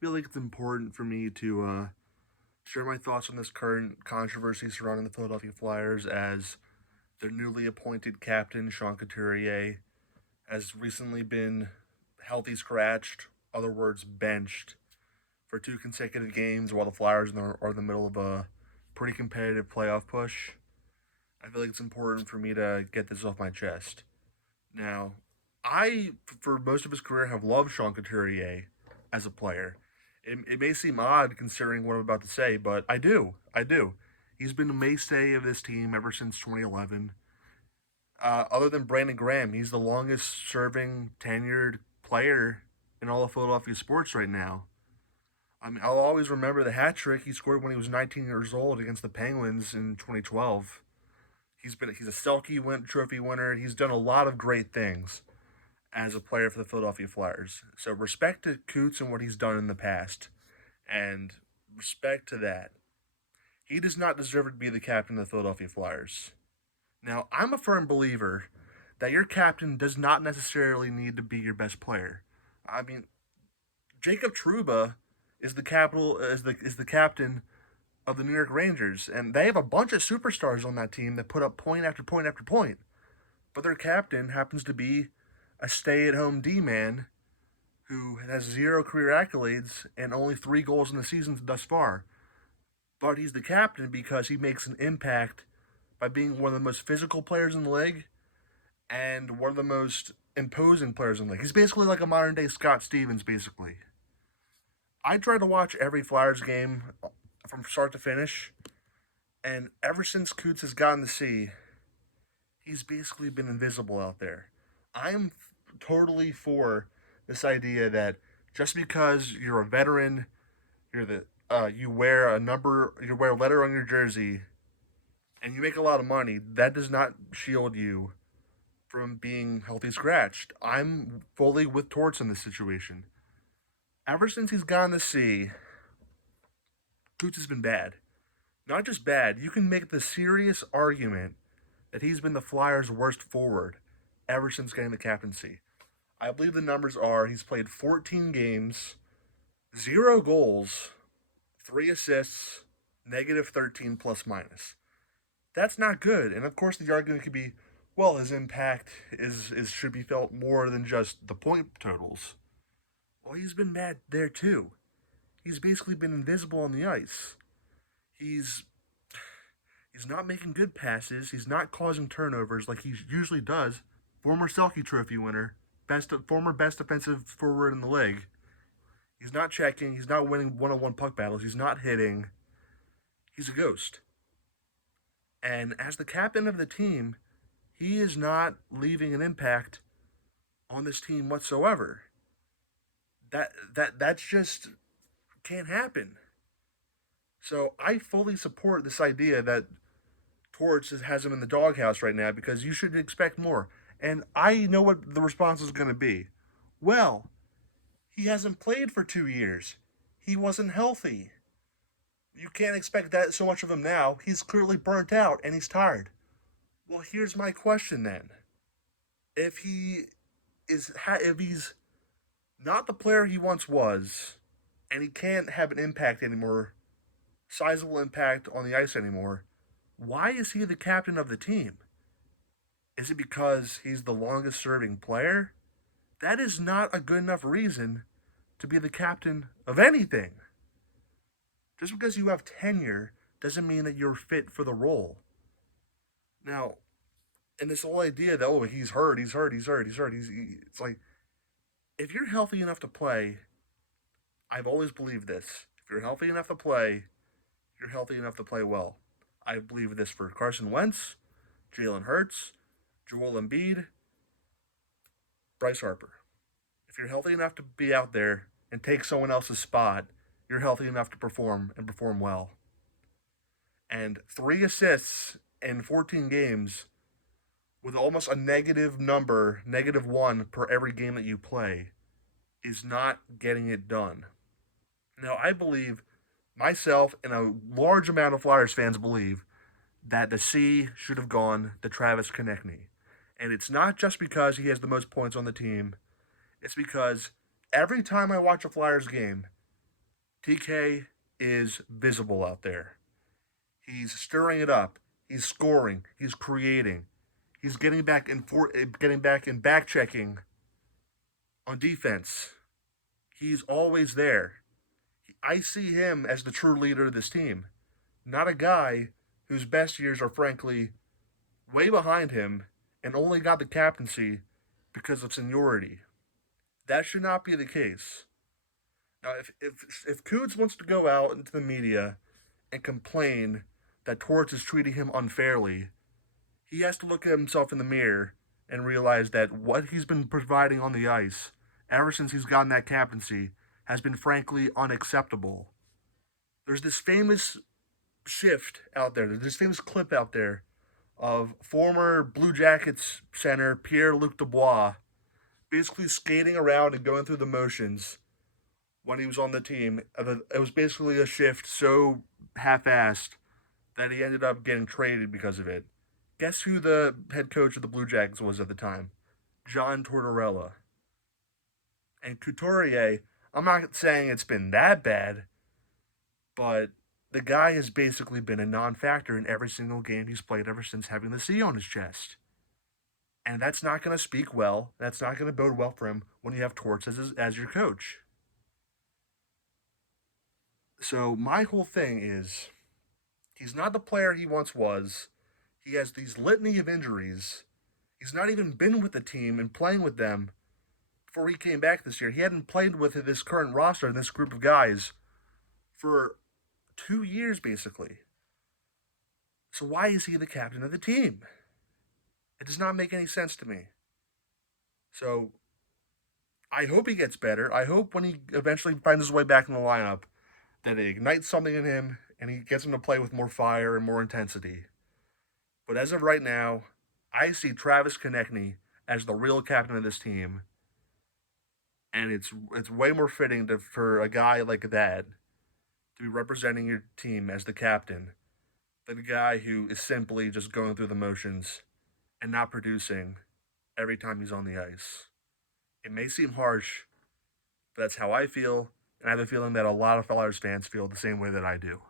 feel like it's important for me to share my thoughts on this current controversy surrounding the Philadelphia Flyers as their newly appointed captain, Sean Couturier, has recently been healthy scratched, other words, benched, for two consecutive games while the Flyers are in the middle of a pretty competitive playoff push. I feel like it's important for me to get this off my chest. Now, for most of his career, have loved Sean Couturier as a player. It may seem odd considering what I'm about to say, but I do. I do. He's been a mainstay of this team ever since 2011. Other than Brandon Graham, he's the longest serving tenured player in all of Philadelphia sports right now. I mean, I'll always remember the hat trick he scored when he was 19 years old against the Penguins in 2012. He's a Trophy winner. He's done a lot of great things as a player for the Philadelphia Flyers. So respect to Coots and what he's done in the past, and respect to that. He does not deserve to be the captain of the Philadelphia Flyers. Now, I'm a firm believer that your captain does not necessarily need to be your best player. I mean, Jacob Trouba is the captain of the New York Rangers, and they have a bunch of superstars on that team that put up point after point after point. But their captain happens to be a stay-at-home D-man who has zero career accolades and only 3 goals in the season thus far. But he's the captain because he makes an impact by being one of the most physical players in the league and one of the most imposing players in the league. He's basically like a modern day Scott Stevens, basically. I try to watch every Flyers game from start to finish, and ever since Coots has gotten to see, he's basically been invisible out there. I'm totally for this idea that just because you're a veteran, you wear a letter on your jersey, and you make a lot of money, that does not shield you from being healthy scratched. I'm fully with Torts in this situation. Ever since he's gone to sea, Coots has been bad. Not just bad, you can make the serious argument that he's been the Flyers' worst forward ever since getting the captaincy. I believe the numbers are he's played 14 games, 0 goals, 3 assists, negative 13 plus minus. That's not good. And of course, the argument could be, well, his impact is should be felt more than just the point totals. Well, he's been bad there too. He's basically been invisible on the ice. He's he's not making good passes. He's not causing turnovers like he usually does. Former Selkie Trophy winner, former best defensive forward in the league. He's not checking. He's not winning one-on-one puck battles. He's not hitting. He's a ghost. And as the captain of the team, he is not leaving an impact on this team whatsoever. That's just can't happen. So I fully support this idea that Torch has him in the doghouse right now because you should expect more. And I know what the response is going to be. Well, he hasn't played for 2 years. He wasn't healthy. You can't expect that so much of him now. He's clearly burnt out and he's tired. Well, here's my question then. If if he's not the player he once was, and he can't have an impact anymore, sizable impact on the ice anymore, why is he the captain of the team? Is it because he's the longest serving player? That is not a good enough reason to be the captain of anything. Just because you have tenure doesn't mean that you're fit for the role. Now, and this whole idea that, oh, he's hurt, it's like, if you're healthy enough to play, I've always believed this. If you're healthy enough to play, you're healthy enough to play well. I believe this for Carson Wentz, Jalen Hurts, Joel Embiid, Bryce Harper. If you're healthy enough to be out there and take someone else's spot, you're healthy enough to perform and perform well. And 3 assists in 14 games with almost a negative number, -1 per every game that you play, is not getting it done. Now, I believe myself and a large amount of Flyers fans believe that the C should have gone to Travis Konechny. And it's not just because he has the most points on the team. It's because every time I watch a Flyers game, TK is visible out there. He's stirring it up. He's scoring. He's creating. He's getting back and back checking on defense. He's always there. I see him as the true leader of this team, not a guy whose best years are frankly way behind him and only got the captaincy because of seniority. That should not be the case. Now, if Coots wants to go out into the media and complain that Torts is treating him unfairly, he has to look at himself in the mirror and realize that what he's been providing on the ice ever since he's gotten that captaincy has been frankly unacceptable. There's this famous shift out there, there's this famous clip out there of former Blue Jackets center Pierre-Luc Dubois basically skating around and going through the motions when he was on the team. It was basically a shift so half-assed that he ended up getting traded because of it. Guess who the head coach of the Blue Jackets was at the time? John Tortorella. And Couturier, I'm not saying it's been that bad, but the guy has basically been a non-factor in every single game he's played ever since having the C on his chest. And that's not going to speak well. That's not going to bode well for him when you have Torts as your coach. So my whole thing is, he's not the player he once was. He has these litany of injuries. He's not even been with the team and playing with them before he came back this year. He hadn't played with this current roster and this group of guys for 2 years, basically. So why is he the captain of the team? It does not make any sense to me. So I hope he gets better. I hope when he eventually finds his way back in the lineup that it ignites something in him and he gets him to play with more fire and more intensity. But as of right now, I see Travis Konechny as the real captain of this team. And it's way more fitting for a guy like that to be representing your team as the captain than a guy who is simply just going through the motions and not producing every time he's on the ice. It may seem harsh, but that's how I feel, and I have a feeling that a lot of Flyers fans feel the same way that I do.